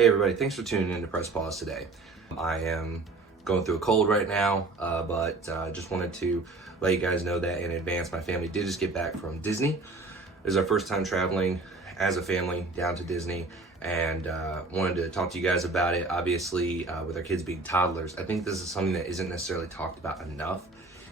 Hey everybody, thanks for tuning in to Press Pause today. I am going through a cold right now, but just wanted to let you guys know that in advance. My family did just get back from Disney. This is our first time traveling as a family down to Disney, and wanted to talk to you guys about it. Obviously, with our kids being toddlers, I think this is something that isn't necessarily talked about enough,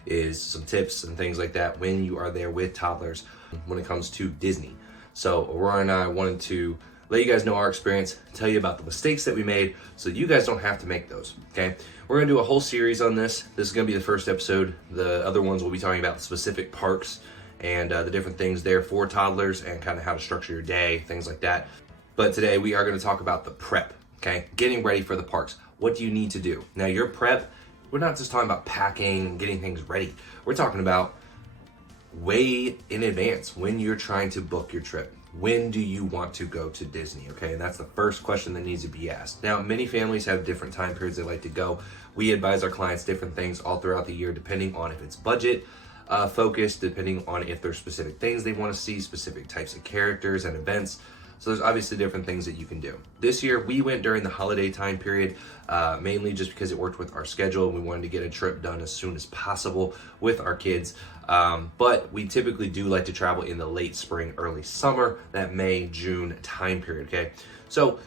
is some tips and things like that when you are there with toddlers when it comes to Disney. So Aurora and I wanted to let you guys know our experience, tell you about the mistakes that we made so you guys don't have to make those, okay? We're gonna do a whole series on this. This is gonna be the first episode. The other ones will be talking about the specific parks and the different things there for toddlers and kind of how to structure your day, things like that. But today we are gonna talk about the prep, okay? Getting ready for the parks. What do you need to do? Now your prep, we're not just talking about packing, getting things ready. We're talking about way in advance when you're trying to book your trip. When do you want to go to Disney? Okay, and that's the first question that needs to be asked. Now, many families have different time periods they like to go. We advise our clients different things all throughout the year, depending on if it's budget focused, depending on if there's specific things they want to see, specific types of characters and events. So there's obviously different things that you can do. This year, we went during the holiday time period, mainly just because it worked with our schedule. We wanted to get a trip done as soon as possible with our kids. But we typically do like to travel in the late spring, early summer, that May, June time period, okay? So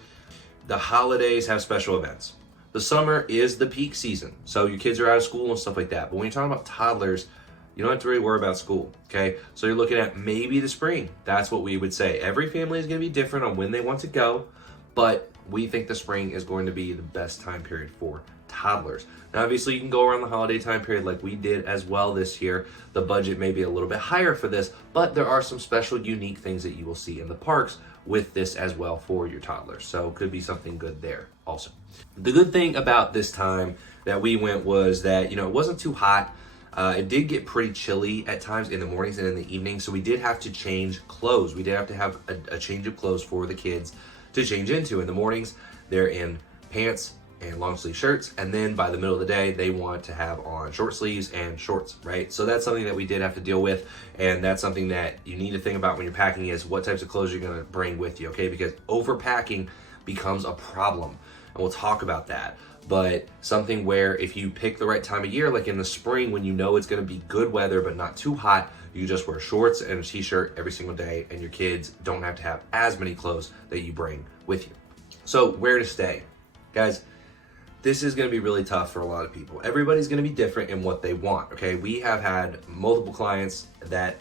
the holidays have special events. The summer is the peak season. So your kids are out of school and stuff like that. But when you're talking about toddlers, you don't have to really worry about school, okay? So you're looking at maybe the spring. That's what we would say. Every family is gonna be different on when they want to go, but we think the spring is going to be the best time period for toddlers. Now, obviously you can go around the holiday time period like we did as well this year. The budget may be a little bit higher for this, but there are some special unique things that you will see in the parks with this as well for your toddlers. So could be something good there also. The good thing about this time that we went was that, it wasn't too hot. It did get pretty chilly at times in the mornings and in the evenings, so we did have to change clothes. We did have to have a change of clothes for the kids to change into. In the mornings, they're in pants and long sleeve shirts, and then by the middle of the day, they want to have on short sleeves and shorts, right? So that's something that we did have to deal with, and that's something that you need to think about when you're packing is what types of clothes you're gonna bring with you, okay? Because overpacking becomes a problem, and we'll talk about that. But something where if you pick the right time of year, like in the spring when you know it's gonna be good weather but not too hot, you just wear shorts and a t-shirt every single day, and your kids don't have to have as many clothes that you bring with you. So where to stay? Guys, this is gonna be really tough for a lot of people. Everybody's gonna be different in what they want, okay? We have had multiple clients that,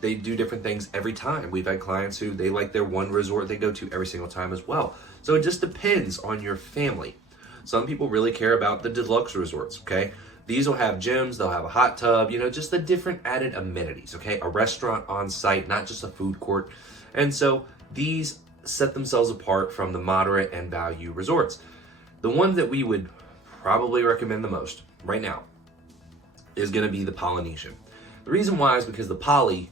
they do different things every time. We've had clients who they like their one resort they go to every single time as well. So it just depends on your family. Some people really care about the deluxe resorts, okay? These will have gyms, they'll have a hot tub, just the different added amenities, okay? A restaurant on site, not just a food court. And so these set themselves apart from the moderate and value resorts. The one that we would probably recommend the most right now is gonna be the Polynesian. The reason why is because the Poly,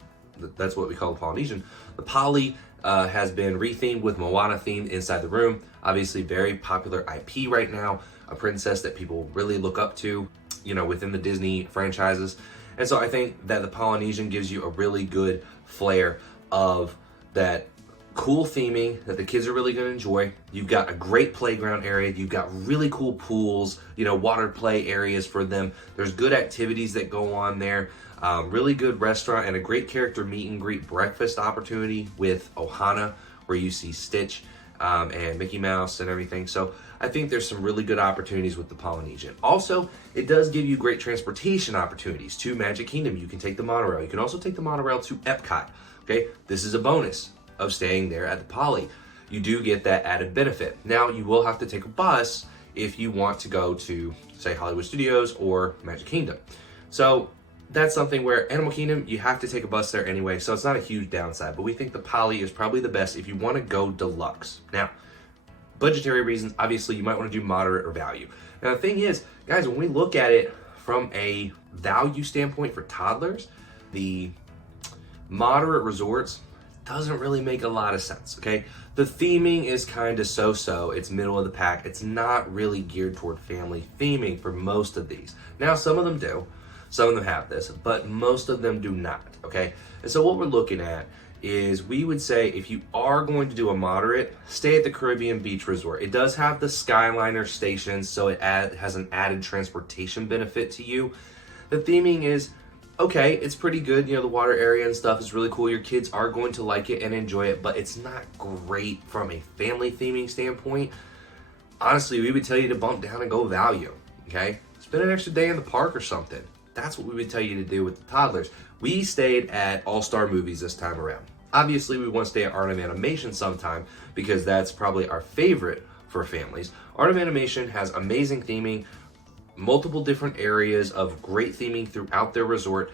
that's what we call the Polynesian, the Poly has been rethemed with Moana themed inside the room. Obviously very popular IP right now, a princess that people really look up to, within the Disney franchises. And so I think that the Polynesian gives you a really good flair of that cool theming that the kids are really gonna enjoy. You've got a great playground area. You've got really cool pools, water play areas for them. There's good activities that go on there. Really good restaurant and a great character meet and greet breakfast opportunity with Ohana, where you see Stitch and Mickey Mouse and everything. So I think there's some really good opportunities with the Polynesian. Also, it does give you great transportation opportunities to Magic Kingdom. You can take the monorail. You can also take the monorail to Epcot, okay? This is a bonus of staying there at the Poly. You do get that added benefit. Now, you will have to take a bus if you want to go to, say, Hollywood Studios or Magic Kingdom. So that's something where Animal Kingdom, you have to take a bus there anyway, so it's not a huge downside, but we think the Poly is probably the best if you want to go deluxe. Now, budgetary reasons, obviously you might want to do moderate or value. Now the thing is, guys, when we look at it from a value standpoint for toddlers, the moderate resorts doesn't really make a lot of sense, okay? The theming is kind of so-so. It's middle of the pack. It's not really geared toward family theming for most of these. Now, some of them do. Some of them have this, but most of them do not, okay? And so what we're looking at is we would say if you are going to do a moderate, stay at the Caribbean Beach Resort. It does have the Skyliner stations, so it has an added transportation benefit to you. The theming is okay, it's pretty good. You know, the water area and stuff is really cool. Your kids are going to like it and enjoy it, but it's not great from a family theming standpoint. Honestly, we would tell you to bump down and go value, okay? Spend an extra day in the park or something. That's what we would tell you to do with the Toddlers. We stayed at All-Star Movies this time around. Obviously, we want to stay at Art of Animation sometime because that's probably our favorite for families. Art of Animation has amazing theming, multiple different areas of great theming throughout their resort.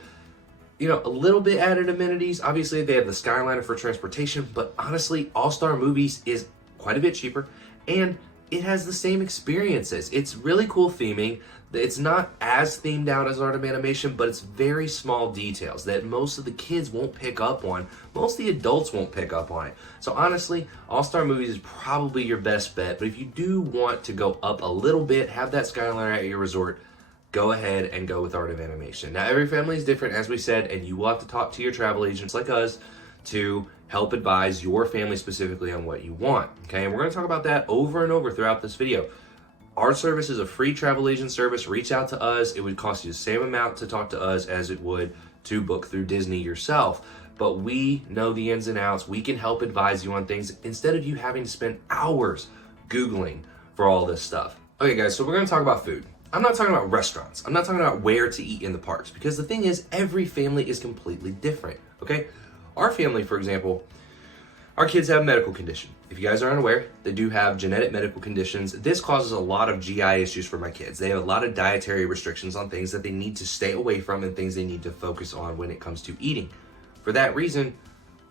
You know, a little bit added amenities. Obviously, they have the Skyliner for transportation, but honestly, All-Star Movies is quite a bit cheaper and it has the same experiences. It's really cool theming. It's not as themed out as Art of Animation, but it's very small details that most of the kids won't pick up on. Most of the adults won't pick up on it. So honestly, All-Star Movies is probably your best bet, but if you do want to go up a little bit, have that Skyliner at your resort, go ahead and go with Art of Animation. Now, every family is different, as we said, and you will have to talk to your travel agents like us to help advise your family specifically on what you want, okay? And we're gonna talk about that over and over throughout this video. Our service is a free travel agent service. Reach out to us. It would cost you the same amount to talk to us as it would to book through Disney yourself. But we know the ins and outs. We can help advise you on things instead of you having to spend hours Googling for all this stuff. Okay guys, so we're gonna talk about food. I'm not talking about restaurants. I'm not talking about where to eat in the parks because the thing is, every family is completely different, okay? Our family, for example, our kids have a medical condition. If you guys are unaware, they do have genetic medical conditions. This causes a lot of GI issues for my kids. They have a lot of dietary restrictions on things that they need to stay away from and things they need to focus on when it comes to eating. For that reason,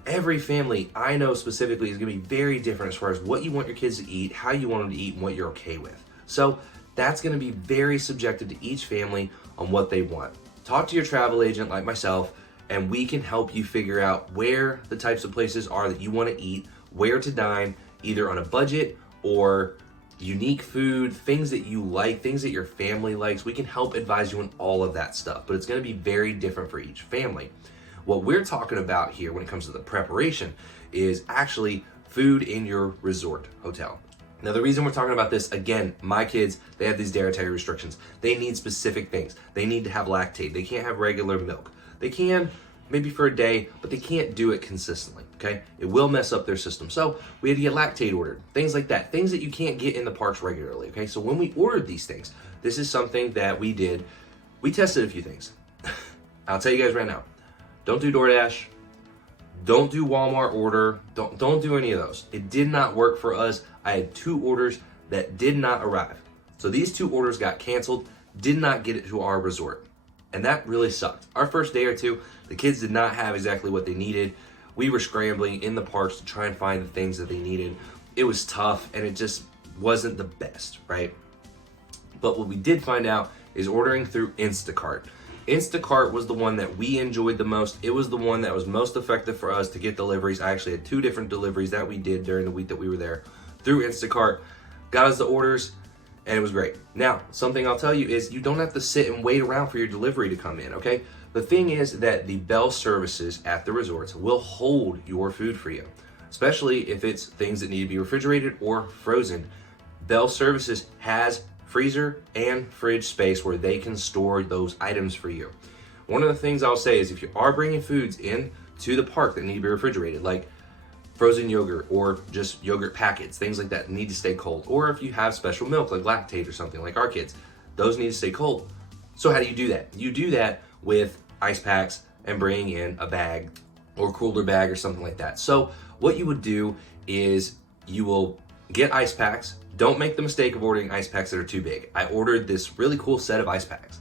every family I know specifically is gonna be very different as far as what you want your kids to eat, how you want them to eat, and what you're okay with. So that's gonna be very subjective to each family on what they want. Talk to your travel agent like myself, and we can help you figure out where the types of places are that you want to eat, where to dine, either on a budget or unique food, things that you like, things that your family likes. We can help advise you on all of that stuff, but it's going to be very different for each family. What we're talking about here when it comes to the preparation is actually food in your resort hotel. Now, the reason we're talking about this, again, my kids, they have these dietary restrictions. They need specific things. They need to have lactate. They can't have regular milk. They can, maybe for a day, but they can't do it consistently, okay? It will mess up their system. So we had to get lactate ordered, things like that, things that you can't get in the parks regularly, okay? So when we ordered these things, this is something that we did. We tested a few things. I'll tell you guys right now, don't do DoorDash, don't do Walmart order, don't do any of those. It did not work for us. I had 2 orders that did not arrive. So these 2 orders got canceled, did not get it to our resort. And that really sucked. Our first day or two, the kids did not have exactly what they needed. We were scrambling in the parks to try and find the things that they needed. It was tough and it just wasn't the best, right? But what we did find out is ordering through Instacart. Instacart was the one that we enjoyed the most. It was the one that was most effective for us to get deliveries. I actually had 2 different deliveries that we did during the week that we were there through Instacart. Got us the orders. And it was great. Now, something I'll tell you is you don't have to sit and wait around for your delivery to come in, okay? The thing is that the Bell services at the resorts will hold your food for you, especially if it's things that need to be refrigerated or frozen. Bell services has freezer and fridge space where they can store those items for you. One of the things I'll say is if you are bringing foods in to the park that need to be refrigerated, like frozen yogurt or just yogurt packets, things like that need to stay cold. Or if you have special milk like lactate or something like our kids, those need to stay cold. So how do you do that? You do that with ice packs and bringing in a bag or cooler bag or something like that. So what you would do is you will get ice packs. Don't make the mistake of ordering ice packs that are too big. I ordered this really cool set of ice packs.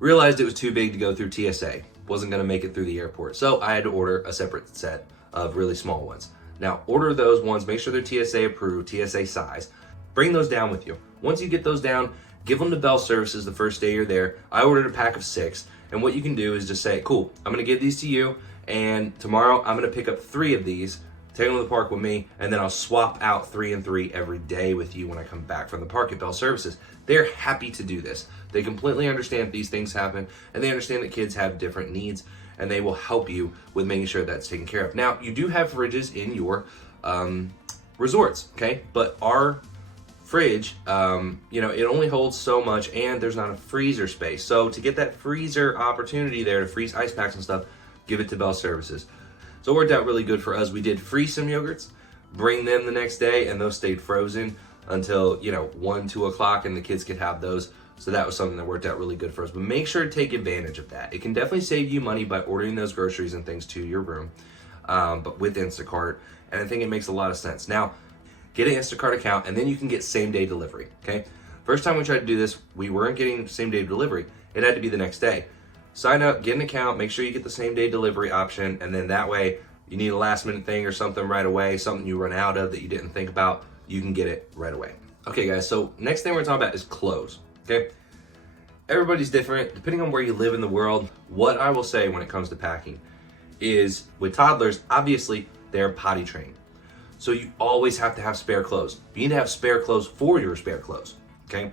Realized it was too big to go through TSA. Wasn't gonna make it through the airport. So I had to order a separate set of really small ones. Now order those ones, make sure they're TSA approved, TSA size. Bring those down with you. Once you get those down, give them to Bell Services the first day you're there. I ordered a pack of 6, and what you can do is just say, cool, I'm gonna give these to you, and tomorrow I'm gonna pick up 3 of these, take them to the park with me, and then I'll swap out 3 and 3 every day with you when I come back from the park at Bell Services. They're happy to do this. They completely understand these things happen, and they understand that kids have different needs, and they will help you with making sure that's taken care of. Now, you do have fridges in your resorts, okay? But our fridge, it only holds so much, and there's not a freezer space. So to get that freezer opportunity there to freeze ice packs and stuff, give it to Bell Services. So it worked out really good for us. We did freeze some yogurts, bring them the next day, and those stayed frozen until 1, 2 o'clock, and the kids could have those. So that was something that worked out really good for us. But make sure to take advantage of that. It can definitely save you money by ordering those groceries and things to your room, but with Instacart. And I think it makes a lot of sense. Now, get an Instacart account, and then you can get same-day delivery, okay? First time we tried to do this, we weren't getting same-day delivery. It had to be the next day. Sign up, get an account, make sure you get the same-day delivery option, and then that way, you need a last-minute thing or something right away, something you run out of that you didn't think about, you can get it right away. Okay, guys, so next thing we're gonna talk about is clothes, okay? Everybody's different, depending on where you live in the world. What I will say when it comes to packing is, with toddlers, obviously, they're potty trained. So you always have to have spare clothes. You need to have spare clothes for your spare clothes, okay?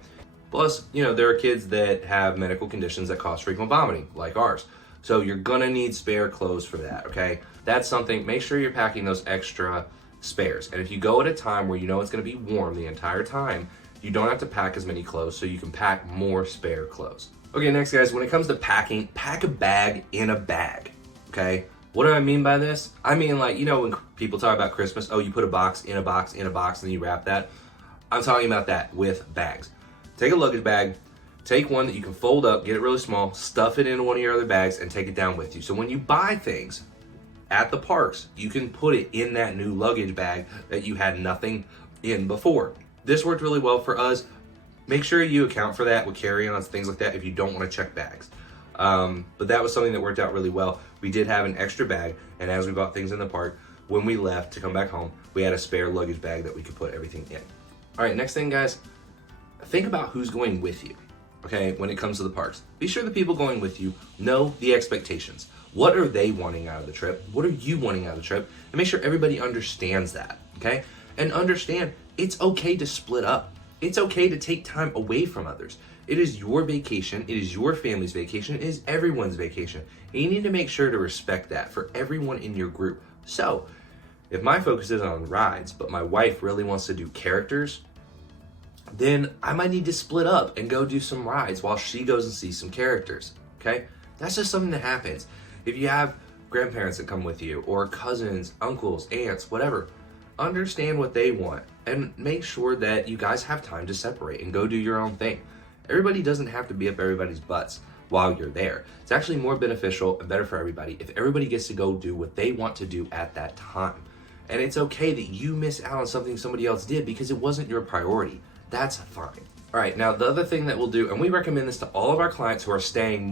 Plus, there are kids that have medical conditions that cause frequent vomiting, like ours. So you're gonna need spare clothes for that, okay? That's something, make sure you're packing those extra spares. And if you go at a time where you know it's gonna be warm the entire time, you don't have to pack as many clothes, so you can pack more spare clothes. Okay, next guys, when it comes to packing, pack a bag in a bag, okay? What do I mean by this? I mean, like, when people talk about Christmas, oh, you put a box in a box in a box and you wrap that. I'm talking about that with bags. Take a luggage bag, take one that you can fold up, get it really small, stuff it into one of your other bags, and take it down with you. So when you buy things at the parks, you can put it in that new luggage bag that you had nothing in before. This worked really well for us. Make sure you account for that with carry-ons, things like that, if you don't want to check bags. But that was something that worked out really well. We did have an extra bag, and as we bought things in the park, when we left to come back home, we had a spare luggage bag that we could put everything in. All right, next thing, guys, think about who's going with you, okay, when it comes to the parks. Be sure the people going with you know the expectations. What are they wanting out of the trip? What are you wanting out of the trip? And make sure everybody understands that, okay? And understand it's okay to split up. It's okay to take time away from others. It is your vacation. It is your family's vacation. It is everyone's vacation. And you need to make sure to respect that for everyone in your group. So, if my focus is on rides, but my wife really wants to do characters, then I might need to split up and go do some rides while she goes and sees some characters, okay? That's just something that happens. If you have grandparents that come with you, or cousins, uncles, aunts, whatever, understand what they want and make sure that you guys have time to separate and go do your own thing. Everybody doesn't have to be up everybody's butts while you're there. It's actually more beneficial and better for everybody if everybody gets to go do what they want to do at that time. And it's okay that you miss out on something somebody else did because it wasn't your priority. That's fine. All right, now the other thing that we'll do, and we recommend this to all of our clients who are staying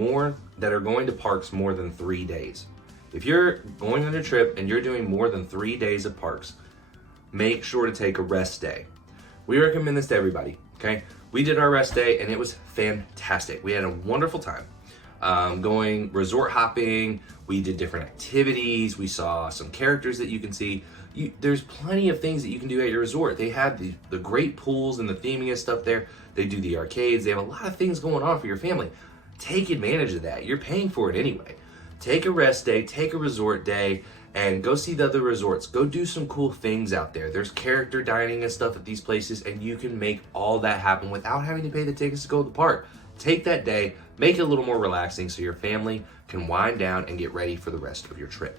that are going to parks more than 3 days. If you're going on a trip and you're doing more than 3 days of parks, make sure to take a rest day. We recommend this to everybody, okay? We did our rest day and it was fantastic. We had a wonderful time going resort hopping. We did different activities. We saw some characters that you can see. There's plenty of things that you can do at your resort. They have the great pools and the theming and stuff there. They do the arcades. They have a lot of things going on for your family. Take advantage of that. You're paying for it anyway. Take a rest day, take a resort day, and go see the other resorts. Go do some cool things out there. There's character dining and stuff at these places, and you can make all that happen without having to pay the tickets to go to the park. Take that day, make it a little more relaxing so your family can wind down and get ready for the rest of your trip.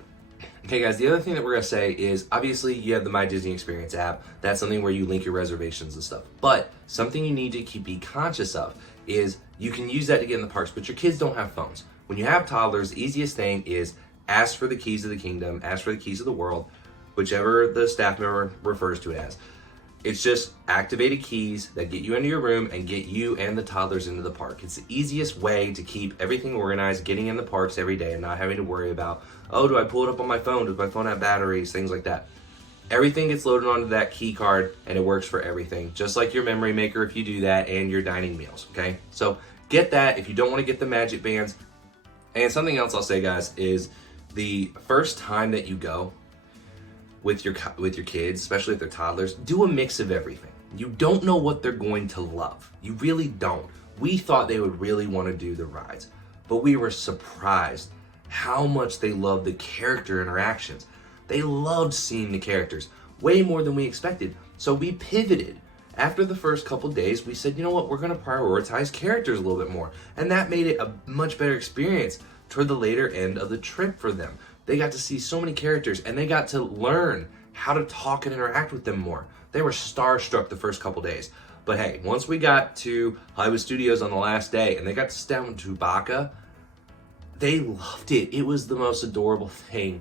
Okay guys, the other thing that we're gonna say is, obviously you have the My Disney Experience app. That's something where you link your reservations and stuff. But something you need to be conscious of is you can use that to get in the parks, but your kids don't have phones. When you have toddlers, the easiest thing is ask for the keys of the kingdom, ask for the keys of the world, whichever the staff member refers to it as. It's just activated keys that get you into your room and get you and the toddlers into the park. It's the easiest way to keep everything organized, getting in the parks every day and not having to worry about, oh, do I pull it up on my phone? Does my phone have batteries? Things like that. Everything gets loaded onto that key card and it works for everything, just like your memory maker if you do that and your dining meals, okay? So get that if you don't want to get the magic bands. And something else I'll say, guys, is the first time that you go with your kids, especially if they're toddlers, do a mix of everything. You don't know what they're going to love. You really don't. We thought they would really want to do the rides, but we were surprised how much they loved the character interactions. They loved seeing the characters way more than we expected. So we pivoted. After the first couple days, we said, you know what, we're gonna prioritize characters a little bit more. And that made it a much better experience toward the later end of the trip for them. They got to see so many characters and they got to learn how to talk and interact with them more. They were starstruck the first couple days. But hey, once we got to Hollywood Studios on the last day and they got to sit down with Chewbacca, they loved it. It was the most adorable thing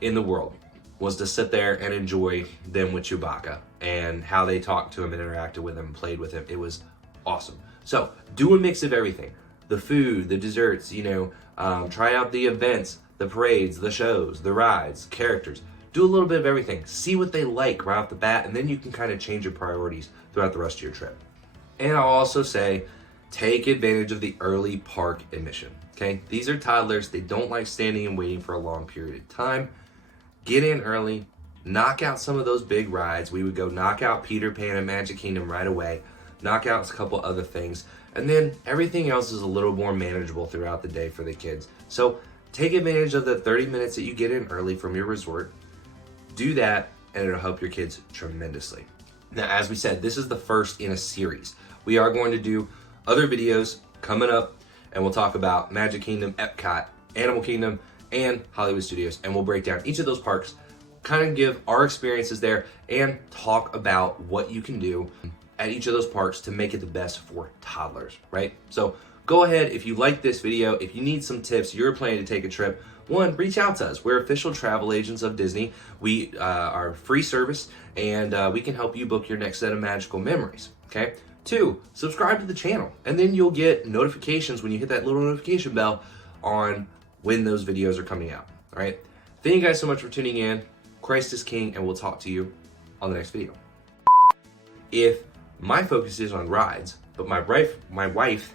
in the world, was to sit there and enjoy them with Chewbacca and how they talked to him and interacted with him and played with him. It was awesome. So do a mix of everything. The food, the desserts, try out the events, the parades, the shows, the rides, characters. Do a little bit of everything. See what they like right off the bat, and then you can kind of change your priorities throughout the rest of your trip. And I'll also say, take advantage of the early park admission, okay? These are toddlers. They don't like standing and waiting for a long period of time. Get in early, knock out some of those big rides. We would go knock out Peter Pan and Magic Kingdom right away, knock out a couple other things, and then everything else is a little more manageable throughout the day for the kids. So take advantage of the 30 minutes that you get in early from your resort. Do that, and it'll help your kids tremendously. Now, as we said, this is the first in a series. We are going to do other videos coming up, and we'll talk about Magic Kingdom, Epcot, Animal Kingdom, and Hollywood Studios, and we'll break down each of those parks, kind of give our experiences there, and talk about what you can do at each of those parks to make it the best for toddlers, right? So go ahead, if you like this video, if you need some tips, you're planning to take a trip, one, reach out to us. We're official travel agents of Disney. We are free service, and we can help you book your next set of magical memories, okay? Two, subscribe to the channel, and then you'll get notifications when you hit that little notification bell on when those videos are coming out, all right? Thank you guys so much for tuning in. Christ is King, and we'll talk to you on the next video. If my focus is on rides, but my wife